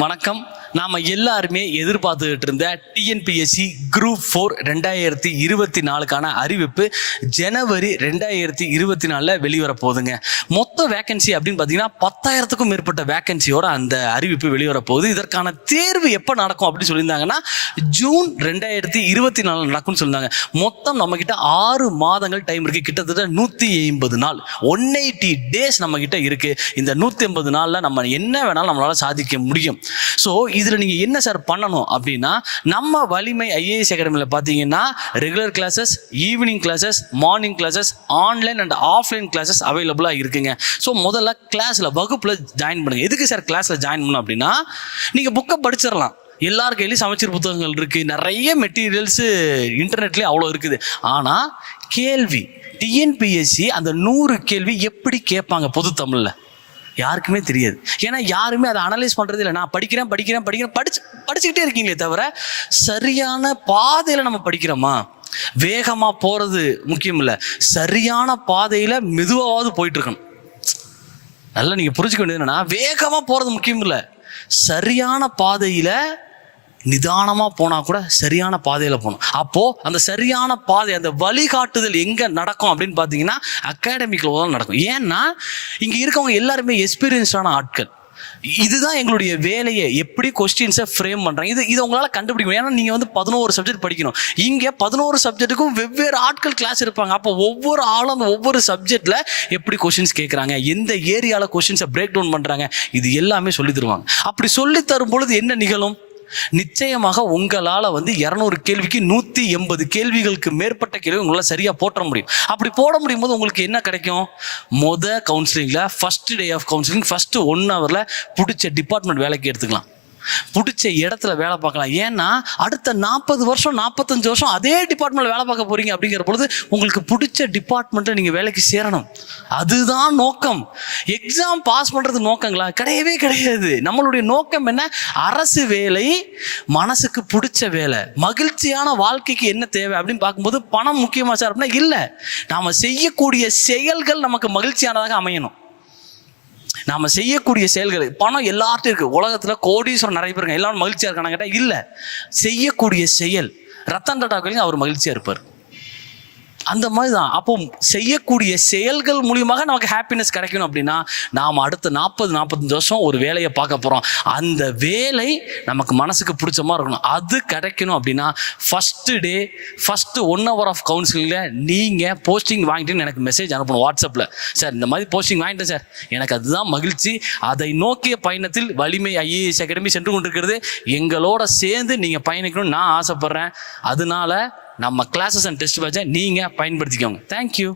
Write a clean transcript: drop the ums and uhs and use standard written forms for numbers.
வணக்கம். நாம் எல்லாருமே எதிர்பார்த்துக்கிட்டு இருந்த டிஎன்பிஎஸ்சி குரூப் 4 2024க்கான அறிவிப்பு ஜனவரி 2024 வெளிவர போகுதுங்க. மொத்த வேகன்சி அப்படின்னு பார்த்தீங்கன்னா 10,000க்கும் மேற்பட்ட வேகன்சியோட அந்த அறிவிப்பு வெளிவர போகுது. இதற்கான தேர்வு எப்போ நடக்கும் அப்படின்னு சொல்லியிருந்தாங்கன்னா ஜூன் 2024 நடக்கும்னு சொல்லியிருந்தாங்க. மொத்தம் நம்மக்கிட்ட 6 மாதங்கள் டைம் இருக்குது. கிட்டத்தட்ட 180 நாள் 180 டேஸ் நம்மக்கிட்ட இருக்குது. இந்த 180 நாளில் நம்ம என்ன வேணாலும் நம்மளால் சாதிக்க முடியும். ஸோ இதில் நீங்கள் என்ன சார் பண்ணணும் அப்படின்னா, நம்ம வலிமை ஐஏஎஸ் அகாடமியில் பார்த்தீங்கன்னா regular classes, evening classes, morning classes, online and offline classes அவைலபிளாக இருக்குங்க. ஸோ முதல்ல கிளாஸில் வகுப்பில் ஜாயின் பண்ணுங்கள். எதுக்கு சார் கிளாஸில் ஜாயின் பண்ணணும் அப்படின்னா, நீங்கள் புக்கை படிச்சிடலாம். எல்லார் கையிலையும் சமச்சீர் புத்தகங்கள் இருக்குது, நிறைய மெட்டீரியல்ஸு இன்டர்நெட்லேயே அவ்வளோ இருக்குது. ஆனால் கேள்வி டிஎன்பிஎஸ்சி அந்த 100 கேள்வி எப்படி கேட்பாங்க பொது தமிழில் யாருக்குமே தெரியாது. ஏன்னா யாருமே அதை அனலைஸ் பண்ணுறது இல்லை. நான் படிச்சுக்கிட்டே இருக்கீங்களே தவிர சரியான பாதையில் நம்ம படிக்கிறோமா? வேகமாக போகிறது முக்கியம் இல்லை, சரியான பாதையில் மெதுவாவது போயிட்டு இருக்கணும். நல்லா நீங்கள் புரிஞ்சுக்க வேண்டியது என்னன்னா, வேகமாக போகிறது முக்கியம் இல்லை, சரியான பாதையில் நிதானமாக போனால் கூட சரியான பாதையில் போகணும். அப்போது அந்த சரியான பாதை, அந்த வழிகாட்டுதல் எங்கே நடக்கும் அப்படின்னு பார்த்தீங்கன்னா அகாடமிக்கில் தான் நடக்கும். ஏன்னா இங்கே இருக்கவங்க எல்லாருமே எக்ஸ்பீரியன்ஸ்டான ஆட்கள். இதுதான் எங்களுடைய வேலையை, எப்படி கொஸ்டின்ஸை ஃப்ரேம் பண்ணுறாங்க இது உங்களால் கண்டுபிடிக்கும். ஏன்னா நீங்கள் 11 சப்ஜெக்ட் படிக்கணும். இங்கே 11 சப்ஜெக்ட்டுக்கும் வெவ்வேறு ஆட்கள் கிளாஸ் இருப்பாங்க. அப்போ ஒவ்வொரு ஆளும் அந்த ஒவ்வொரு சப்ஜெக்டில் எப்படி கொஸ்டின்ஸ் கேட்குறாங்க, எந்த ஏரியாவில் கொஸ்டின்ஸை பிரேக் டவுன் பண்ணுறாங்க, இது எல்லாமே சொல்லி தருவாங்க. அப்படி சொல்லி தரும் பொழுது என்ன நிகழும்? நிச்சயமாக உங்களால் 200 கேள்விக்கு 180 கேள்விகளுக்கு மேற்பட்ட கேள்வி உங்களால் சரியாக போட்ட முடியும். அப்படி போட முடியும் போது உங்களுக்கு என்ன கிடைக்கும்? கவுன்சிலிங்கில் first day of counselling first 1 ஹவரில் பிடிச்ச டிபார்ட்மெண்ட் வேலைக்கு எடுத்துக்கலாம், பிடிச்ச இடத்துல வேலை பார்க்கலாம். ஏன்னா அடுத்த 40 வருஷம் 45 வருஷம் அதே டிபார்ட்மெண்ட்டில் வேலை பார்க்க போகிறீங்க. அப்படிங்கிற பொழுது உங்களுக்கு பிடிச்ச டிபார்ட்மெண்ட்டில் நீங்கள் வேலைக்கு சேரணும். அதுதான் நோக்கம். எக்ஸாம் பாஸ் பண்ணுறது நோக்கங்களா? கிடையவே கிடையாது. நம்மளுடைய நோக்கம் என்ன? அரசு வேலை, மனசுக்கு பிடிச்ச வேலை, மகிழ்ச்சியான வாழ்க்கைக்கு என்ன தேவை அப்படின்னு பார்க்கும்போது பணம் முக்கியமாக சார் அப்படின்னா இல்லை, நாம் செய்யக்கூடிய செயல்கள் நமக்கு மகிழ்ச்சியானதாக அமையணும். நாம் செய்யக்கூடிய செயல்கள், பணம் எல்லார்ட்டும் இருக்குது. உலகத்தில் கோடீஸ்வரர் நிறைய பேருங்க, எல்லாரும் மகிழ்ச்சியாக இருக்காங்க கேட்டால் இல்லை. செய்யக்கூடிய செயல், ரத்தன் டாடாக்களையும் அவர் மகிழ்ச்சியாக இருப்பார். அந்த மாதிரி தான். அப்போ செய்யக்கூடிய செயல்கள் மூலியமாக நமக்கு ஹாப்பினஸ் கிடைக்கணும். அப்படின்னா நாம் அடுத்த 40-45 வருஷம் ஒரு வேலையை பார்க்க போகிறோம். அந்த வேலை நமக்கு மனசுக்கு பிடிச்ச மாதிரி இருக்கணும். அது கிடைக்கணும் அப்படின்னா first day first 1 hour of கவுன்சிலிங்கில் நீங்கள் போஸ்டிங் வாங்கிட்டுன்னு எனக்கு மெசேஜ் அனுப்பணும் வாட்ஸ்அப்பில். சார் இந்த மாதிரி போஸ்டிங் வாங்கிட்டேன் சார், எனக்கு அதுதான் மகிழ்ச்சி, அதை நோக்கிய பயணத்தில் வலிமை ஐஏஎஸ் அகாடமி சென்று கொண்டிருக்கிறது, எங்களோட சேர்ந்து நீங்கள் பயணிக்கணும்னு நான் ஆசைப்பட்றேன். அதனால நம்ம கிளாஸஸ் அண்ட் டெஸ்ட் பேட்சை நீங்கள் பயன்படுத்திக்கோங்க. தேங்க்யூ.